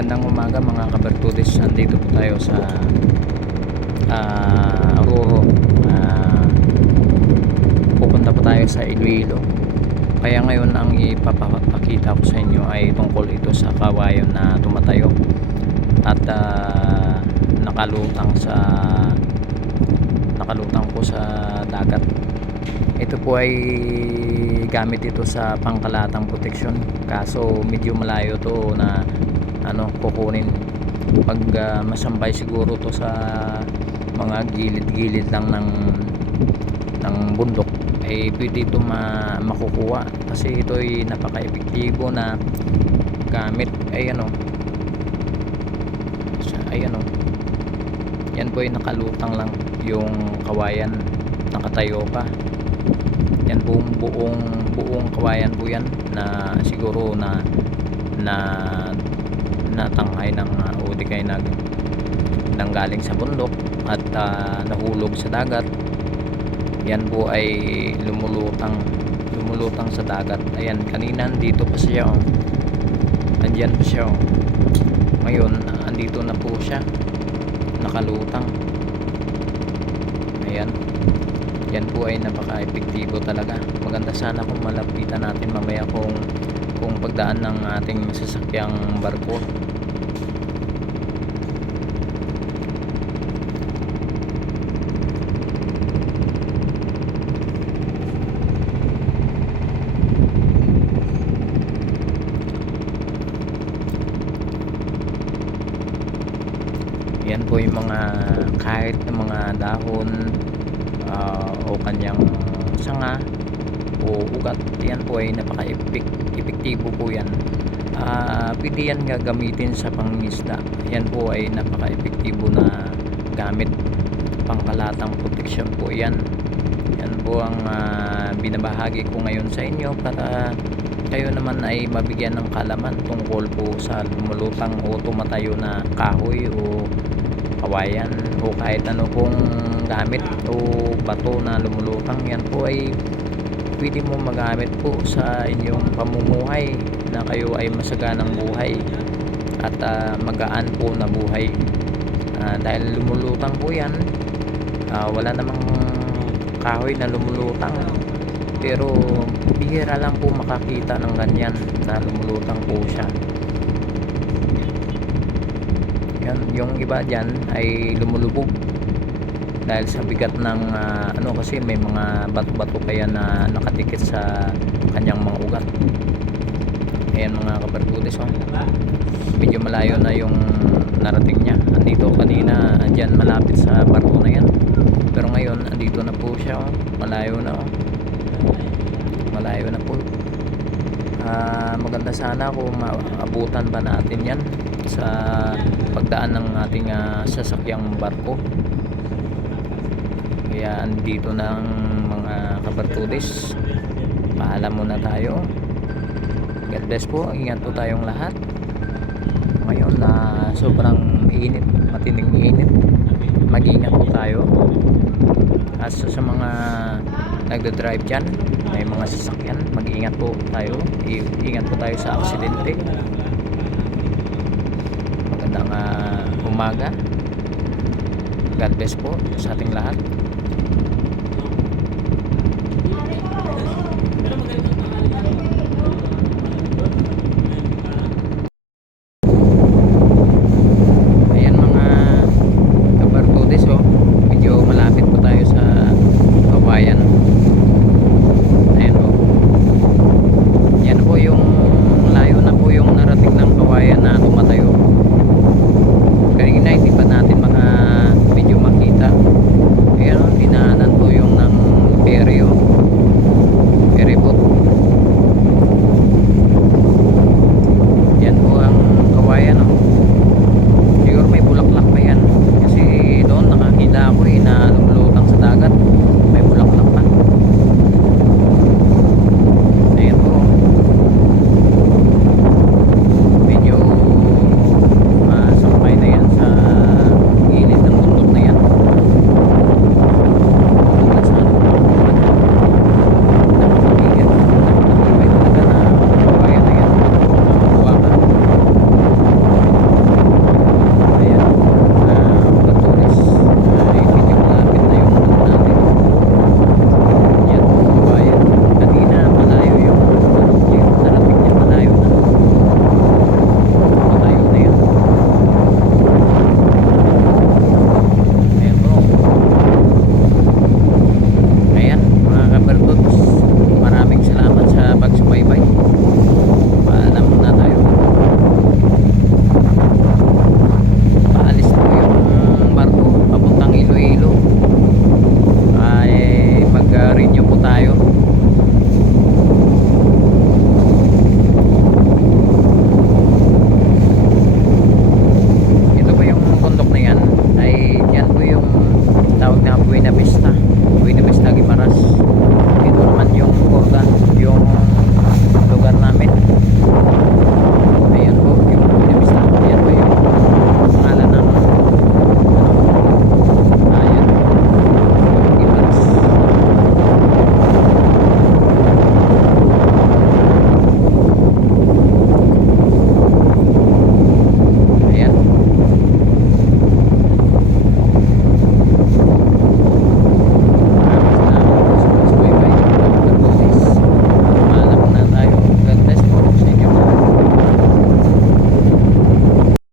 umaga mga kabertudes. Nandito po tayo sa ah Roro. Ah, pupunta po tayo sa Iloilo. Kaya ngayon ang ipapakita ko sa inyo ay tungkol ito sa kawayan na tumatayo at ah, nakalutang sa nakalutang po sa dagat. Ito po ay gamit ito sa pangkalatang proteksyon. Kaso medyo malayo to na ano kukunin. Pag ah, masambay siguro to sa mga gilid-gilid lang ng ng bundok ay pwede ito ma makukuha. Kasi ito ay napaka-epektibo na gamit. Ay ano? Ay ano? Yan po ay nakalutang lang yung kawayan. Nakatayo pa. Yan buong buong buong kawayan po yan na siguro na na natanghay ng uh, o di kay nag nanggaling sa bundok at ah, nahulog sa dagat. Yan po ay lumulutang lumulutang sa dagat. Ayan kanina andito pa siya oh. andyan pa siya oh. ngayon andito na po siya. Nakalutang. Ayan. Yan po ay napaka-epektibo talaga. Maganda sana kung malapitan natin mamaya kung kung pagdaan ng ating sasakyang barko. Yan po yung mga kahit ng mga dahon ah, o kanyang sanga o ugat. Yan po ay napaka-epektibo po yan. Ah, pwede yan gagamitin sa pangisda yan po ay napaka-epektibo na gamit. Pangkalatang proteksyon po yan. Yan po ang ah, binabahagi ko ngayon sa inyo para kayo naman ay mabigyan ng kalaman tungkol po sa lumulutang o tumatayo na kahoy o kawayan o kahit ano pong gamit o bato na lumulutang. Yan po ay pwede mo magamit po sa inyong pamumuhay na kayo ay masaganang buhay at ah, magaan po na buhay. Ah, dahil lumulutang po yan ah, wala namang kahoy na lumulutang pero bihira lang po makakita ng ganyan na lumulutang po siya. Yan, yung iba dyan ay lumulubog dahil sa bigat ng ah, ano kasi may mga bato-bato kaya na nakatikit sa kanyang mga ugat ayan mga kabarkudes oh. medyo malayo na yung narating niya andito kanina andyan malapit sa barko na yan pero ngayon andito na po siya oh. malayo na oh. malayo na po Ah, maganda sana kung maabutan pa natin yan sa pagdaan ng ating ah, sasakyang barko kaya andito ang mga kabartudes paalam muna tayo. God bless po. Ingat po tayong lahat. Ngayon na sobrang init matinding init mag-ingat po tayo. At sa, mga nagda-drive dyan may mga sasakyan mag-ingat po tayo. Ingat po tayo sa aksidente. Magandang ah, umaga. God bless po sa ating lahat Thank you.